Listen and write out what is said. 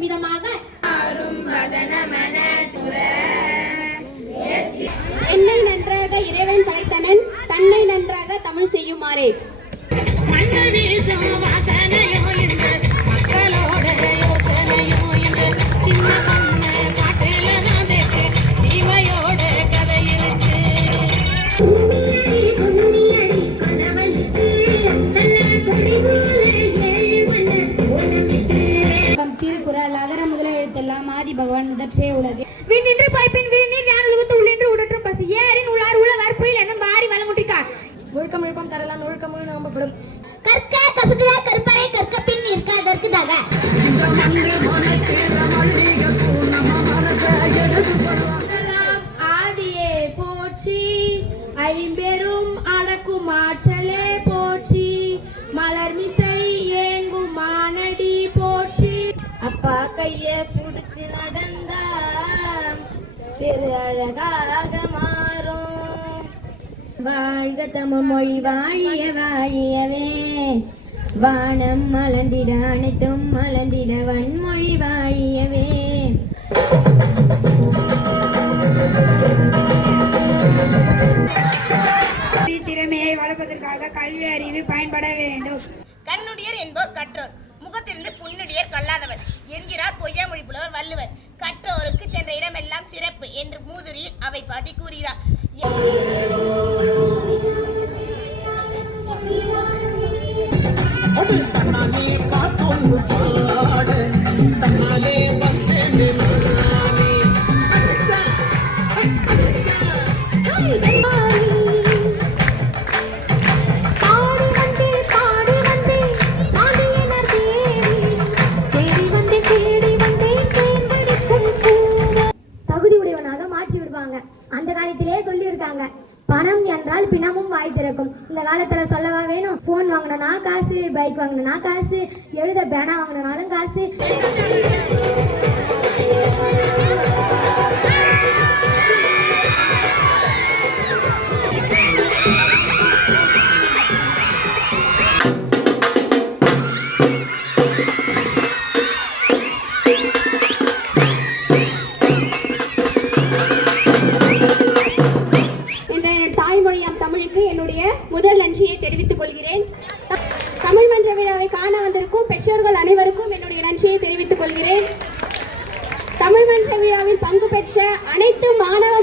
விதமாக என்னை நன்றாக இறைவன் படைத்தனன் தன்னை நன்றாக தமிழ் செய்யுமாறே. திருக்குறள் அகர முதல எழுத்தெல்லாம் ஆதி பகவான் முதற்றே உலகு. விண்ணின்று பாய்ப்பின் விண்ணில் ஞான உலகத்து உள்ளின்று உடற்றும் பசி. ஏரின் உள்ளார் உள்ள வார்ப்புயில் என்னும் வாரி வளங்குட்டிக்கார் ஒழுக்கம் எழுப்பம் தரலாம் ஒழுக்கம் நம்பப்படும். கற்க கசுடுக கற்பனை கற்க பின் நிற்க அதற்குதாக ஆதியே போற்றி ஐம்பெரும் அடக்கும் ஆற்றலே போற்றி மலர்மிசை ஏங்கும் அப்பா கைய புடிச்சு நடந்தா திரு அழகாக மாறும். வாழ்க தமிழ் மொழி வாழிய வாழியவே. வானம் மலர்ந்திட அனைத்தும் மலர்ந்திட வன்மொழி வாழியவே. திறமையை வளர்ப்பதற்காக கல்வி அறிவு பயன்பட வேண்டும். கண்ணுடையர் என்போர் கற்றோர். என்று அவை பாட்டி கூறுகிறார். பாடி பணம் என்றால் பிணமும் வாய் திறக்கும். இந்த காலத்துல சொல்லவா வேணும்? போன் வாங்கினா காசு பைக் வாங்கினா காசு எழுத பேனா வாங்கினாலும் காசு. என்னுடைய முதல் நன்றியை தெரிவித்துக் கொள்கிறேன். தமிழ் மன்ற விழாவை காண வந்திருக்கும் பெற்றோர்கள் அனைவருக்கும் என்னுடைய நன்றியை தெரிவித்துக் கொள்கிறேன். தமிழ் மன்ற விழாவில் பங்கு பெற்ற அனைத்து மாணவ